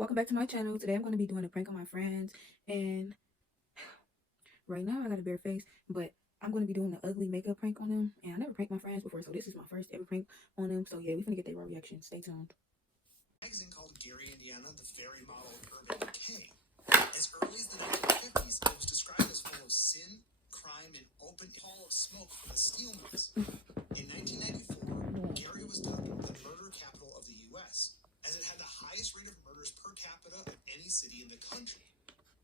welcome back to my channel. Today I'm going to be doing a prank on my friends, and right now I got a bare face, but I'm going to be doing the ugly makeup prank on them, and I never pranked my friends before, so this is my first ever prank on them. So yeah, we're going to get their raw reaction. Stay tuned. Magazine called Gary, Indiana, the fairy model of urban decay. As early as the 1950s, it was described as full of sin, crime, and open pall of smoke from the steel mills. In 1994, Gary was dubbed the murder capital of the U.S., as it had the highest rate of murders per capita of any city in the country.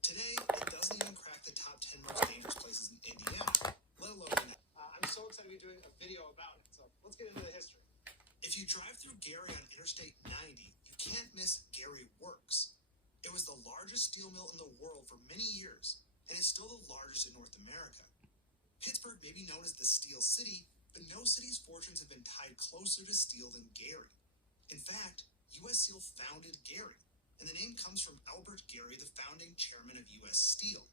Today, it doesn't even crack the top 10 most dangerous places in Indiana, let alone in I'm so excited to be doing a video about it, so let's get into the history. If you drive through Gary on Interstate 90, you can't miss Gary Works. It was the largest steel mill in the world for many years, and is still the largest in North America. Pittsburgh may be known as the Steel City, but no city's fortunes have been tied closer to steel than Gary. In fact, U.S. Steel founded Gary, and the name comes from Albert Gary, the founding chairman of U.S. Steel.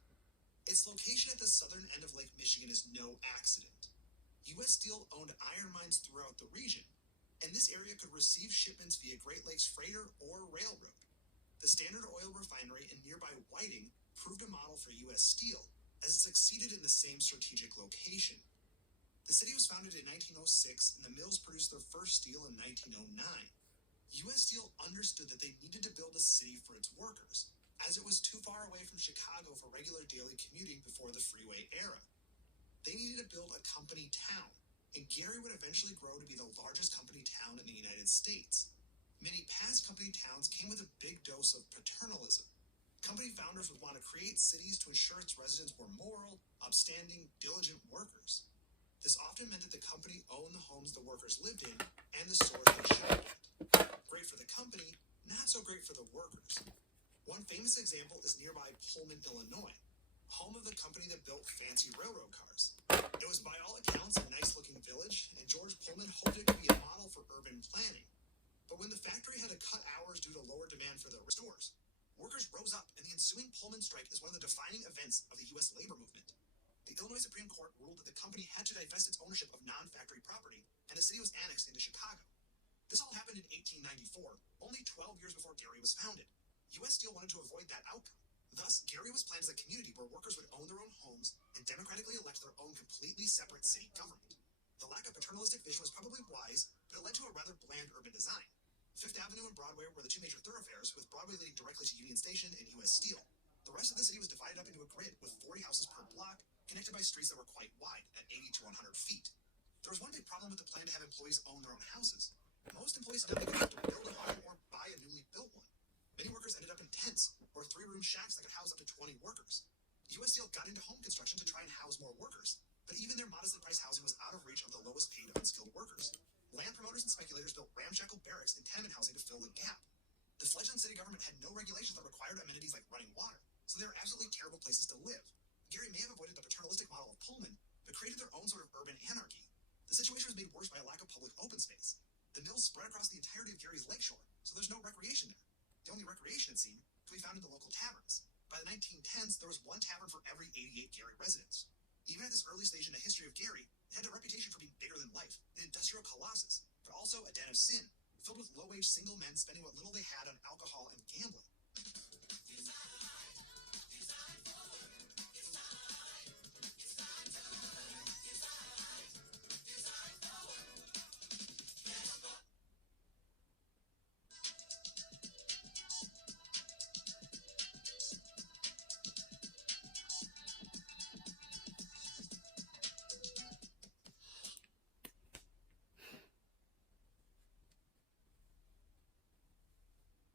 Its location at the southern end of Lake Michigan is no accident. U.S. Steel owned iron mines throughout the region, and this area could receive shipments via Great Lakes Freighter or railroad. The Standard Oil refinery in nearby Whiting proved a model for U.S. Steel, as it succeeded in the same strategic location. The city was founded in 1906, and the mills produced their first steel in 1909. U.S. Steel understood that they needed to build a city for its workers, as it was too far away from Chicago for regular daily commuting before the freeway era. They needed to build a company town, and Gary would eventually grow to be the largest company town in the United States. Many past company towns came with a big dose of paternalism. Company founders would want to create cities to ensure its residents were moral, upstanding, diligent workers. This often meant that the company owned the homes the workers lived in and the stores they shopped at. Great for the company, not so great for the workers. One famous example is nearby Pullman, Illinois, home of the company that built fancy railroad cars. It was by all accounts a nice-looking village, and George Pullman hoped it could be a model for urban planning. But when the factory had to cut hours due to lower demand for the stores, workers rose up, and the ensuing Pullman strike is one of the defining events of the U.S. labor movement. The Illinois Supreme Court ruled that the company had to divest its ownership of non-factory property, and the city was annexed into Chicago. This all happened in 1894, only 12 years before Gary was founded. U.S. Steel wanted to avoid that outcome. Thus, Gary was planned as a community where workers would own their own homes and democratically elect their own completely separate city government. The lack of paternalistic vision was probably wise, but it led to a rather bland urban design. Fifth Avenue and Broadway were the two major thoroughfares, with Broadway leading directly to Union Station and U.S. Steel. The rest of the city was divided up into a grid with 40 houses per block, connected by streets that were quite wide, at 80 to 100 feet. There was one big problem with the plan to have employees own their own houses. Most employees did not make enough to build a home or buy a newly built one. Many workers ended up in tents, or three-room shacks that could house up to 20 workers. U.S. Steel got into home construction to try and house more workers, but even their modestly priced housing was out of reach of the lowest paid unskilled workers. Land promoters and speculators built ramshackle barracks and tenement housing to fill the gap. The fledgling city government had no regulations that required amenities like running water, so they were absolutely terrible places to live. Gary may have avoided the paternalistic model of Pullman, but created their own sort of urban anarchy. The situation was made worse by a lack of public open space. The mills spread across the entirety of Gary's lakeshore, so there's no recreation there. The only recreation, it seemed, could be found in the local taverns. By the 1910s, there was one tavern for every 88 Gary residents. Even at this early stage in the history of Gary, it had a reputation for being bigger than life, an industrial colossus, but also a den of sin, filled with low-wage single men spending what little they had on alcohol and gambling.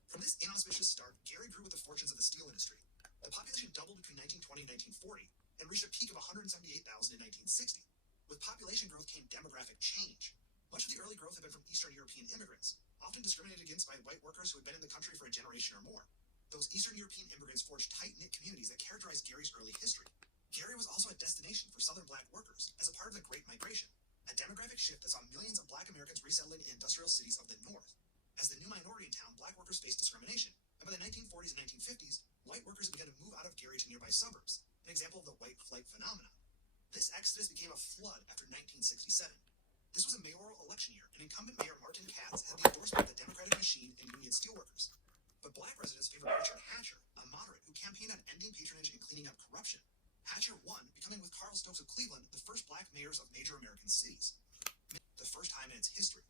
From this inauspicious start, Gary grew with the fortunes of the steel industry. The population doubled between 1920 and 1940, and reached a peak of 178,000 in 1960. With population growth came demographic change. Much of the early growth had been from Eastern European immigrants, often discriminated against by white workers who had been in the country for a generation or more. Those Eastern European immigrants forged tight-knit communities that characterized Gary's early history. Gary was also a destination for Southern black workers as a part of the Great Migration, a demographic shift that saw millions of black Americans resettling in industrial cities of the North. As the new minority in town, black workers faced discrimination, and by the 1940s and 1950s, white workers began to move out of Gary to nearby suburbs, an example of the white flight phenomenon. This exodus became a flood after 1967. This was a mayoral election year, and incumbent Mayor Martin Katz had the endorsement of the Democratic machine and Union Steelworkers. But black residents favored Richard Hatcher, a moderate who campaigned on ending patronage and cleaning up corruption. Hatcher won, becoming with Carl Stokes of Cleveland the first black mayors of major American cities, the first time in its history.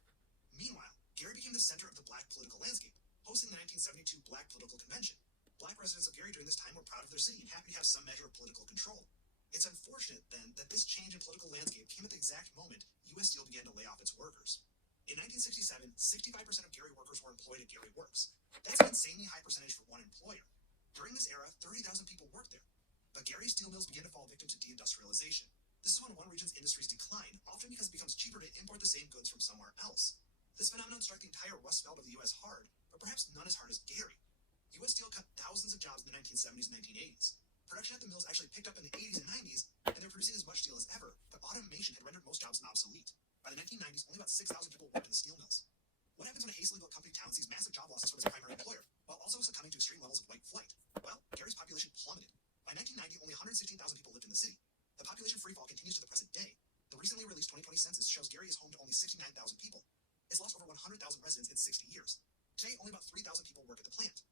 Meanwhile, Gary became the center of the black political landscape, hosting the 1972 Black Political Convention. Black residents of Gary during this time were proud of their city and happy to have some measure of political control. It's unfortunate, then, that this change in political landscape came at the exact moment U.S. Steel began to lay off its workers. In 1967, 65% of Gary workers were employed at Gary Works. That's an insanely high percentage for one employer. During this era, 30,000 people worked there. But Gary's steel mills began to fall victim to deindustrialization. This is when one region's industries decline, often because it becomes cheaper to import the same goods from somewhere else. This phenomenon struck the entire Rust Belt of the U.S. hard, but perhaps none as hard as Gary. U.S. Steel cut thousands of jobs in the 1970s and 1980s. Production at the mills actually picked up in the 80s and 90s, and they were producing as much steel as ever, but automation had rendered most jobs obsolete. By the 1990s, only about 6,000 people worked in the steel mills. What happens when a hastily built company town sees massive job losses from its primary employer, while also succumbing to extreme levels of white flight? Well, Gary's population plummeted. By 1990, only 116,000 people lived in the city. The population freefall continues to the present day. The recently released 2020 census shows Gary is home to only 69,000 people. It's lost over 100,000 residents in 60 years. Today, only about 3,000 people work at the plant.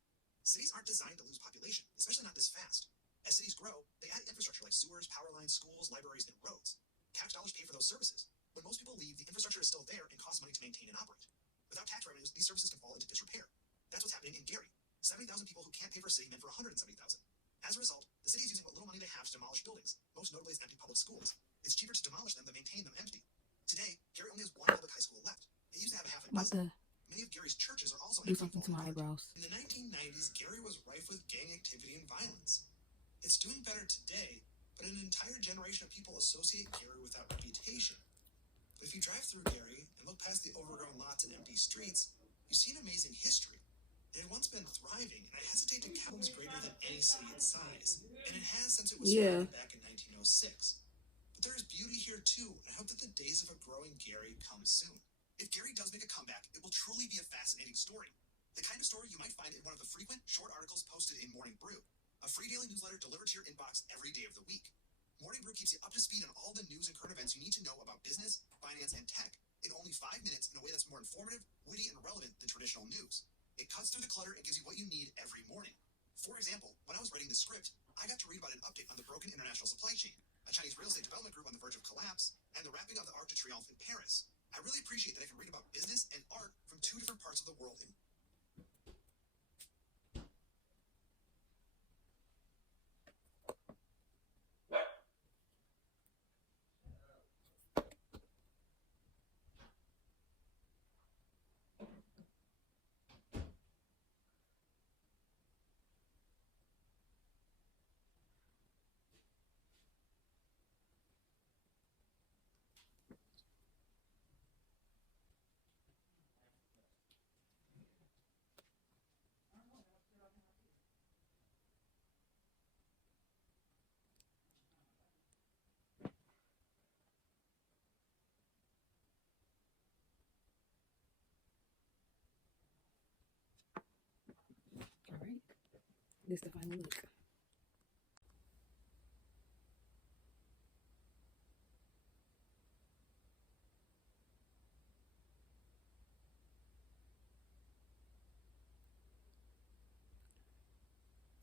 Cities aren't designed to lose population, especially not this fast. As cities grow, they add infrastructure like sewers, power lines, schools, libraries, and roads. Tax dollars pay for those services. When most people leave, the infrastructure is still there and costs money to maintain and operate. Without tax revenues, these services can fall into disrepair. That's what's happening in Gary. 70,000 people who can't pay for a city meant for 170,000. As a result, the city is using what little money they have to demolish buildings, most notably its empty public schools. It's cheaper to demolish them than maintain them empty. Today, Gary only has one public high school left. It used to have a half a dozen. Many of Gary's churches are also do something to my eyebrows. In the 1990s, Gary was rife with gang activity and violence. It's doing better today, but an entire generation of people associate Gary with that reputation. But if you drive through Gary and look past the overgrown lots and empty streets, you see an amazing history. It had once been thriving, and I hesitate to count it greater than any city its size. And it has since it was founded back in 1906. But there is beauty here too, and I hope that the days of a growing Gary come soon. If Gary does make a comeback, it will truly be a fascinating story. The kind of story you might find in one of the frequent short articles posted in Morning Brew, a free daily newsletter delivered to your inbox every day of the week. Morning Brew keeps you up to speed on all the news and current events you need to know about business, finance, and tech in only 5 minutes in a way that's more informative, witty, and relevant than traditional news. It cuts through the clutter and gives you what you need every morning. For example, when I was writing the script, I got to read about an update on the broken international supply chain, a Chinese real estate development group on the verge of collapse, and the wrapping of the Arc de Triomphe in Paris. I really appreciate that I can read about business and art from two different parts of the world in All right, this is the final look.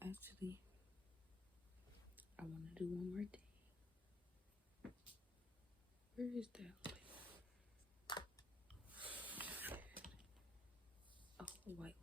Actually, I want to do one more thing. Where is that? Oh, a white liner.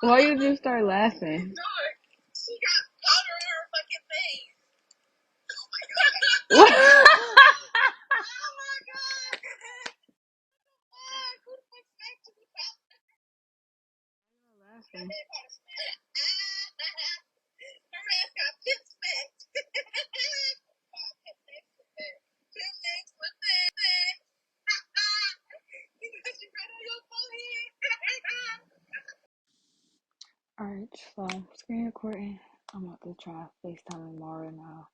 Why you just start laughing? She got powder in her fucking face. What? Oh my god. Who the fuck smacked you with powder? Laughing. Her ass got pit smacked. Pit next with that. Because you got on your forehead. Alright, so screen recording. I'm about to try FaceTime Mara now.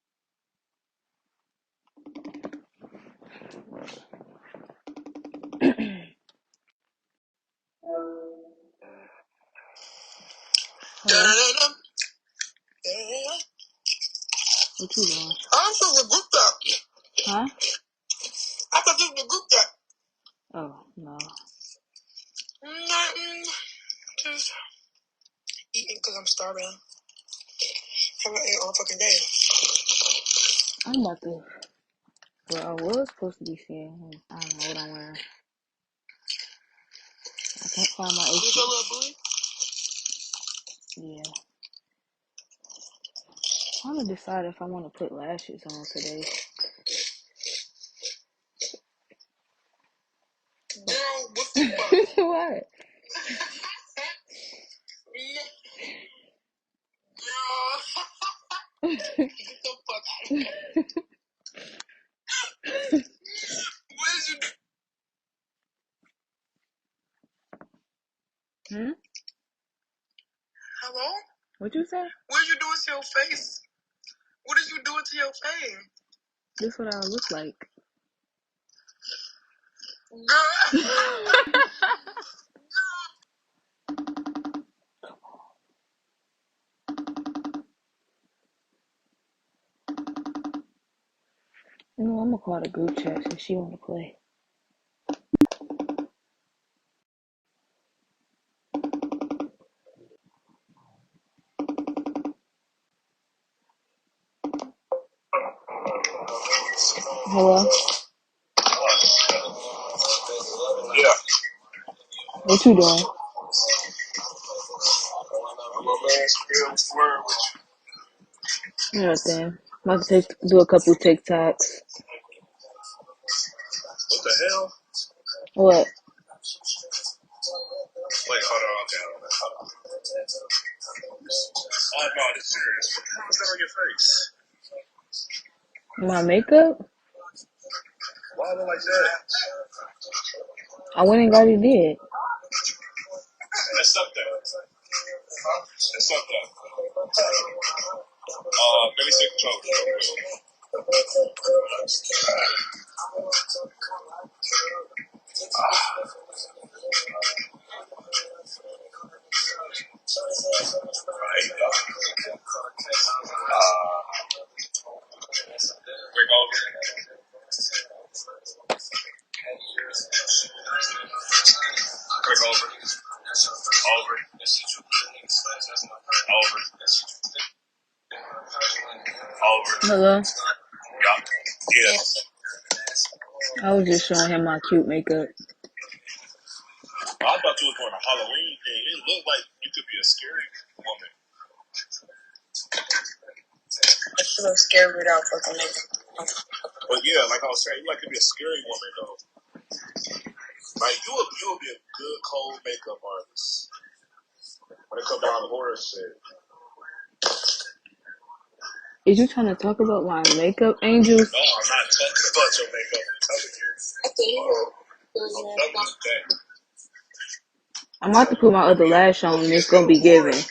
Hello? What you doing? I'm from the group chat. Huh? I thought this was the group chat. Oh, no. Nothing. Just eating because I'm starving. Haven't ate all fucking day. I'm about to. Well, I was supposed to be seeing him. I don't know what I'm wearing. I can't find my Who's your little booty? Yeah. I'm gonna decide if I want to put lashes on today. Girl, what the fuck? What? Girl. Get the fuck out of here. What is you Hmm? Hello? What you say? What are you doing to your face? What are you doing to your face? This what I look like. Girl. You know, I'm gonna call the group chat since she wanna play. Hello? Yeah. What you doing? Nothing. About to do a couple TikToks. What the hell? What? Wait, hold on. Okay, hold on. Oh, no, this is serious. What's that on your face? My makeup? Why I look like that? I went and got it did. That's up there. That's up there. Let me see control. Bring over. Bring over. Over. Over. Over. Hello? Yup. Yeah. I was just showing him my cute makeup. I thought you was doing a Halloween thing. It looked like you could be a scary woman. She looks scary without fucking makeup. But yeah, like I was saying, you like to be a scary woman though. Like you'll be a good cold makeup artist. When it comes down to horror shit. Is you trying to talk about my makeup, Angels? No, I'm not talking about your makeup. I'm telling you. I think I'm that. I'm about to put my other lash on and it's gonna be given. Like,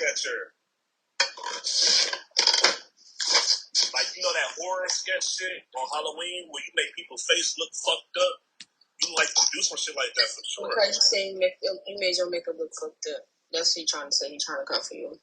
you know that horror sketch shit on Halloween where you make people's face look fucked up? You like to do some shit like that for sure. Okay, you say you made your makeup look fucked up. That's what he trying to say. He trying to cut for you.